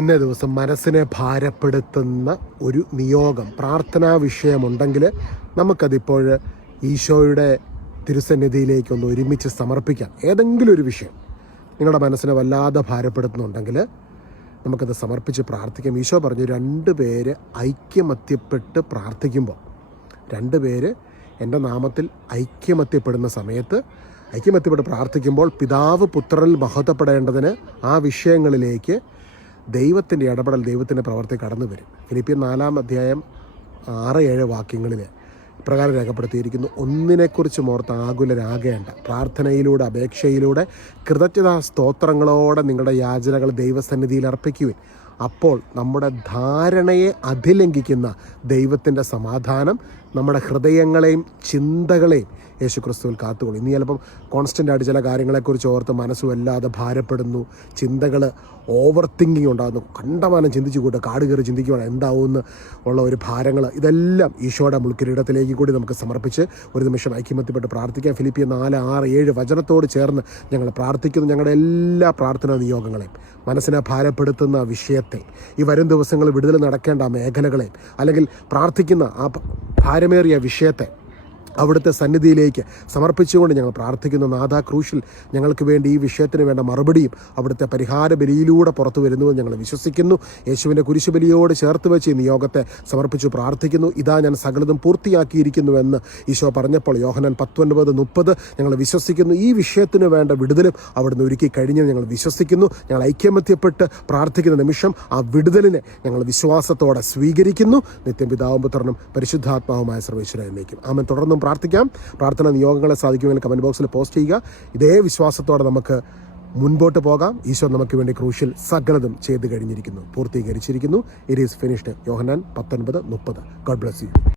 ഇന്നേ ദിവസം മനസ്സിനെ ഭാരപ്പെടുത്തുന്ന ഒരു നിയോഗം പ്രാർത്ഥനാ വിഷയമുണ്ടെങ്കിൽ നമുക്കതിപ്പോൾ ഈശോയുടെ തിരുസന്നിധിയിലേക്കൊന്ന് ഒരുമിച്ച് സമർപ്പിക്കാം ഏതെങ്കിലും ഒരു വിഷയം നിങ്ങളുടെ മനസ്സിനെ വല്ലാതെ ഭാരപ്പെടുത്തുന്നുണ്ടെങ്കിൽ നമുക്കത് സമർപ്പിച്ച് പ്രാർത്ഥിക്കാം ഈശോ പറഞ്ഞു രണ്ട് പേര് ഐക്യമത്യപ്പെട്ട് പ്രാർത്ഥിക്കുമ്പോൾ രണ്ട് പേര് എൻ്റെ നാമത്തിൽ ഐക്യമത്യപ്പെടുന്ന സമയത്ത് ഐക്യമത്യപ്പെട്ട് പ്രാർത്ഥിക്കുമ്പോൾ പിതാവ് പുത്രനിൽ മഹത്വപ്പെടേണ്ടതിന് ആ വിഷയങ്ങളിലേക്ക് ദൈവത്തിൻ്റെ ഇടപെടൽ ദൈവത്തിൻ്റെ പ്രവർത്തി കടന്നു വരും ഫിലിപ്പിയൻ നാലാം അധ്യായം ആറ് ഏഴ് വാക്യങ്ങളിൽ പ്രകാരം രേഖപ്പെടുത്തിയിരിക്കുന്നു ഒന്നിനെക്കുറിച്ച് ഓർത്ത് ആകുലരാകേണ്ട പ്രാർത്ഥനയിലൂടെ അപേക്ഷയിലൂടെ കൃതജ്ഞതാ സ്തോത്രങ്ങളോടെ നിങ്ങളുടെ യാചനകൾ ദൈവസന്നിധിയിൽ അർപ്പിക്കുവിൻ അപ്പോൾ നമ്മുടെ ധാരണയെ അതിലംഘിക്കുന്ന ദൈവത്തിൻ്റെ സമാധാനം നമ്മുടെ ഹൃദയങ്ങളെയും ചിന്തകളെയും യേശു ക്രിസ്തുവിൽ കാത്തുകൊള്ളു ഇനി ചിലപ്പം കോൺസ്റ്റൻ്റ് ആയിട്ട് ചില കാര്യങ്ങളെക്കുറിച്ച് ഓർത്ത് മനസ്സ് വല്ലാതെ ഭാരപ്പെടുന്നു ചിന്തകൾ ഓവർ തിങ്കിങ് ഉണ്ടാകുന്നു കണ്ടമാനം ചിന്തിച്ചു കൂട്ടുക കാട് കയറി ചിന്തിക്കുകയാണ് എന്താവുമെന്ന് ഉള്ള ഒരു ഭാരങ്ങൾ ഇതെല്ലാം ഈശോയുടെ മുൾക്കിരീടത്തിലേക്ക് കൂടി നമുക്ക് സമർപ്പിച്ച് ഒരു നിമിഷം ഐക്യമത്യപ്പെട്ട് പ്രാർത്ഥിക്കാം ഫിലിപ്പിയ നാല് ആറ് ഏഴ് വചനത്തോട് ചേർന്ന് ഞങ്ങൾ പ്രാർത്ഥിക്കുന്നു ഞങ്ങളുടെ എല്ലാ പ്രാർത്ഥനാ നിയോഗങ്ങളെയും മനസ്സിനെ ഭാരപ്പെടുത്തുന്ന വിഷയത്തെ സമൂഹത്തെ ഈ വരും ദിവസങ്ങളിൽ വിടുതൽ നടക്കേണ്ട മേഖലകളെ അല്ലെങ്കിൽ പ്രാർത്ഥിക്കുന്ന ആ ഭാരമേറിയ വിഷയത്തെ അവിടുത്തെ സന്നിധിയിലേക്ക് സമർപ്പിച്ചുകൊണ്ട് ഞങ്ങൾ പ്രാർത്ഥിക്കുന്നു നാഥ ക്രൂശിൽ ഞങ്ങൾക്ക് വേണ്ടി ഈ വിഷയത്തിന് വേണ്ട മറുപടിയും അവിടുത്തെ പരിഹാര ബലിയിലൂടെ പുറത്തു വരുന്നുവെന്ന് ഞങ്ങൾ വിശ്വസിക്കുന്നു യേശുവിൻ്റെ കുരിശുബലിയോട് ചേർത്ത് വെച്ച് ഈ നിയോഗത്തെ സമർപ്പിച്ചു പ്രാർത്ഥിക്കുന്നു ഇതാ ഞാൻ സകലതും പൂർത്തിയാക്കിയിരിക്കുന്നുവെന്ന് ഈശോ പറഞ്ഞപ്പോൾ യോഹനൻ പത്തൊൻപത് മുപ്പത് ഞങ്ങൾ വിശ്വസിക്കുന്നു ഈ വിഷയത്തിന് വേണ്ട വിടുതലും അവിടുന്ന് ഒരുക്കി കഴിഞ്ഞ് ഞങ്ങൾ വിശ്വസിക്കുന്നു ഞങ്ങൾ ഐക്യമത്യപ്പെട്ട് പ്രാർത്ഥിക്കുന്ന നിമിഷം ആ വിടുതലിനെ ഞങ്ങൾ വിശ്വാസത്തോടെ സ്വീകരിക്കുന്നു നിത്യം പിതാവും പുത്രനും പരിശുദ്ധാത്മാവുമായ സർവേശ്വരനേക്കും ആമൻ തുടർന്നും നമുക്കും പ്രാർത്ഥിക്കാം പ്രാർത്ഥന നിയോഗങ്ങളെ സാധിക്കുമെങ്കിൽ കമൻറ്റ് ബോക്സിൽ പോസ്റ്റ് ചെയ്യുക ഇതേ വിശ്വാസത്തോടെ നമുക്ക് മുൻപോട്ട് പോകാം ഈശോ നമുക്ക് വേണ്ടി ക്രൂഷ്യൽ സകലതും ചെയ്തു കഴിഞ്ഞിരിക്കുന്നു പൂർത്തീകരിച്ചിരിക്കുന്നു ഇറ്റ് ഈസ് ഫിനിഷ്ഡ് യോഹനാൻ പത്തൊൻപത് മുപ്പത് ഗോഡ് ബ്ലസ് യു